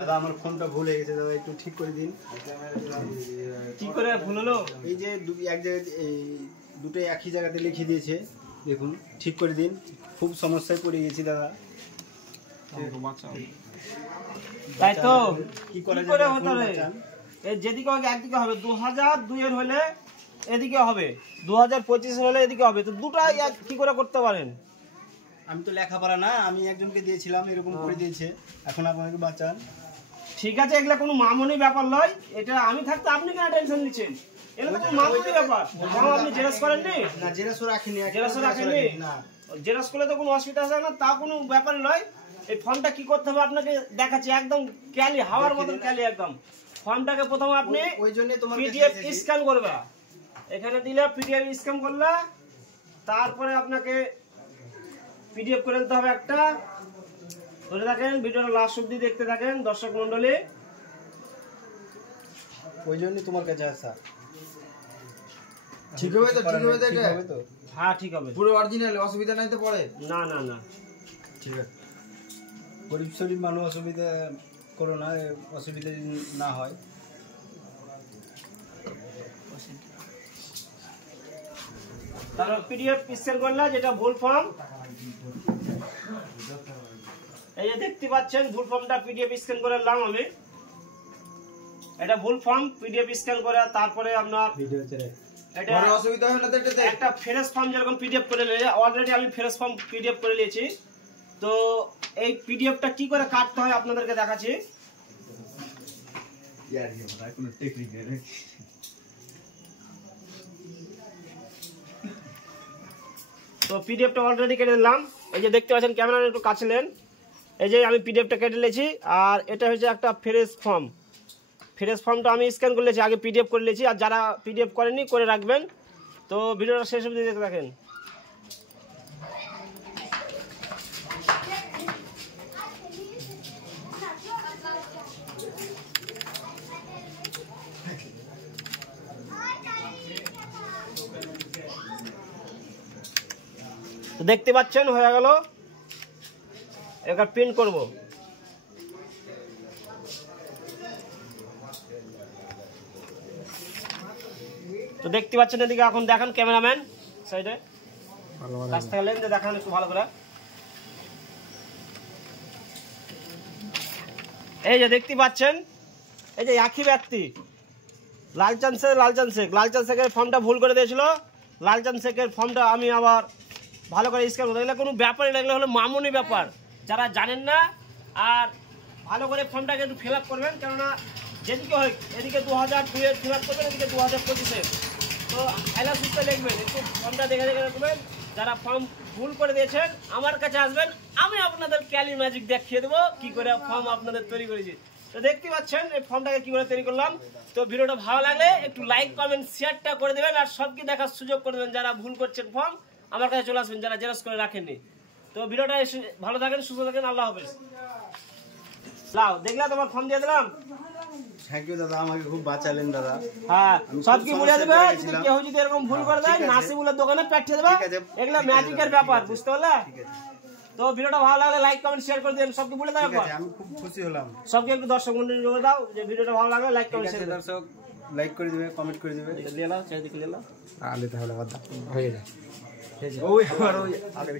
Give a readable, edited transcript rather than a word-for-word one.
দাদা আমার ফোনটা ভুল হয়ে গেছে, দাদা একটু ঠিক করে দিন। কি করে ভুল হলো? এই যে এক জায়গায় দুটো একই জায়গাতে লিখে দিয়েছে, দেখুন ঠিক করে দিন। খুব সমস্যায় পড়ে গেছি দাদা। তাই তো কি করে হতে হবে? যেদিকে একদিকে হবে 2002 এর হলে এদিকে হবে, 2025 হলে এদিকে হবে, তো দুটাই কি করে করতে পারেন? আমি তো লেখাপড়া না, আমি একজনকে দিয়েছিলাম, এরকম করে দিয়েছে, এখন আপনাকে বাঁচান। ঠিক আছে, এগুলা কোনো মামুলি ব্যাপার নয়। এটা আমি থাকতে আপনি কেন টেনশন নিচ্ছেন? এটা তো কোনো মামুলি ব্যাপার। আপনি জেরাস করেননি? না, জেরাসও রাখিনি। জেরাসও রাখেননি? না, জেরাস করলে তো কোনো অসুবিধা আছে না, তা কোনো ব্যাপার নয়। এই ফর্মটা কি করতে হবে আপনাকে দেখাচ্ছি, একদম ক্যালি হাওয়ার মতন ক্যালি একদম। ফর্মটাকে প্রথমে আপনি ওই জন্য তোমার পিডিএফ স্ক্যান করবে, এখানে দিলে পিডিএফ স্ক্যান করলে তারপরে আপনাকে পিডিএফ করে দিতে হবে একটা। ধরে থাকেন, ভিডিওটা লাস্ট অবধি দেখতে থাকেন দর্শক মন্ডলী। ওই জন্য তোমার কাছে আসা। ঠিক হবে তো? ঠিক হবে তো? এটা হবে তো? হ্যাঁ ঠিক হবে, পুরো অরিজিনাল, অসুবিধা নাই তো পরে? না না না, ঠিক আছে। গরিব শরীফ মানুষ, অসুবিধা করো না, অসুবিধা না হয়। তারপর পিডিএফ স্ক্যান করলে যেটা ভুল ফর্ম, এই যে দেখতে পাচ্ছেন ভুল ফর্মটা পিডিএফ স্ক্যান করে নিলাম আমি। এটা ভুল ফর্ম পিডিএফ স্ক্যান করে তারপরে আপনার ভিডিও ছেড়ে এটা পরে অসুবিধা হবে না তো? এটাতে একটা ফ্রেশ ফর্ম যেরকম পিডিএফ করে নিয়ে অলরেডি আমি ফ্রেশ ফর্ম পিডিএফ করে নিয়েছি। তো এই পিডিএফটা কি করে কাটতে হয় আপনাদেরকে দেখাচ্ছি। তো পিডিএফটা অলরেডি কেটে দিলাম, এই যে দেখতে পাচ্ছেন, ক্যামেরা একটু কাছে নেন। এই যে আমি পিডিএফটা কেটে নিয়েছি, আর এটা হচ্ছে একটা ফ্রেশ ফর্ম। ফ্রেশ ফর্মটা আমি স্ক্যান করে নিয়েছি, আগে পিডিএফ করে নিয়েছি, আর যারা পিডিএফ করেনি করে রাখবেন। তো ভিডিওটা শেষ অবধি দেখতে থাকেন। তো দেখতে পাচ্ছেন হয়ে গেল, এবার প্রিন্ট করব। তো দেখতে পাচ্ছেন এদিকে, এখন দেখান ক্যামেরাম্যান সাইডে কাছ থেকে লেন, দেখান একটু ভালো করে। এই যে দেখতে পাচ্ছেন, এই যে একই ব্যক্তি লালচাঁদ শেখের ফর্মটা ভুল করে দিয়েছিল। লালচাঁদ শেখের ফর্মটা আমি আবার ভালো করে স্ক্যান করতে, এগুলো কোনো ব্যাপারই না, এগুলো হলো মামুনি ব্যাপার। যারা জানেন না, আর ভালো করে ফর্মটাকে একটু ফিল আপ করবেন, কেননা যেদিকে হয় এদিকে 2002 ফিল আপ করবেন, এদিকে 2025। তো এলা সুস্থ লিখবেন, একটু ফর্মটা দেখে দেখে রাখবেন। যারা ফর্ম ভুল করে দিয়েছেন আমার কাছে আসবেন, আমি আপনাদের ক্যালি ম্যাজিক দেখিয়ে দেবো কি করে ফর্ম আপনাদের তৈরি করেছি। তো দেখতে পাচ্ছেন এই ফর্মটাকে কি করে তৈরি করলাম। তো ভিডিওটা ভালো লাগলে একটু লাইক কমেন্ট শেয়ারটা করে দেবেন, আর সবকে দেখার সুযোগ করে দেবেন। যারা ভুল করছেন ফর্ম আমার কাছে চলে আসবেন, যারা জেরক্স করে রাখেননি। তো ভিডিওটা ভালো থাকেন, সুস্থ থাকেন, আল্লাহ হাফেজ। লাও দেখলা তোমার ফর্ম দিয়ে দিলাম। থ্যাংক ইউ দাদা, আমাকে খুব বাঁচালেন দাদা। হ্যাঁ, সব কি বলে দেবে, যদি কেউ যদি এরকম ভুল করে দেয় নাসিবুলের দোকানে পাঠিয়ে দেবে, এগুলো ম্যাজিকের ব্যাপার, বুঝতে পারলে? তো ভিডিওটা ভালো লাগলে লাইক কমেন্ট শেয়ার করে দেন, সবকে বলে দাও। আমি খুব খুশি হলাম। সবকে একটু দর্শক মন্ডলী জোরে দাও যে ভিডিওটা ভালো লাগলে লাইক কমেন্ট শেয়ার দর্শক লাইক করে দিবে, কমেন্ট করে দিবে। নিয়ে নাও, চারিদিকে নিয়ে নাও। আলে তাহলে হয়ে যায়। ওই আগে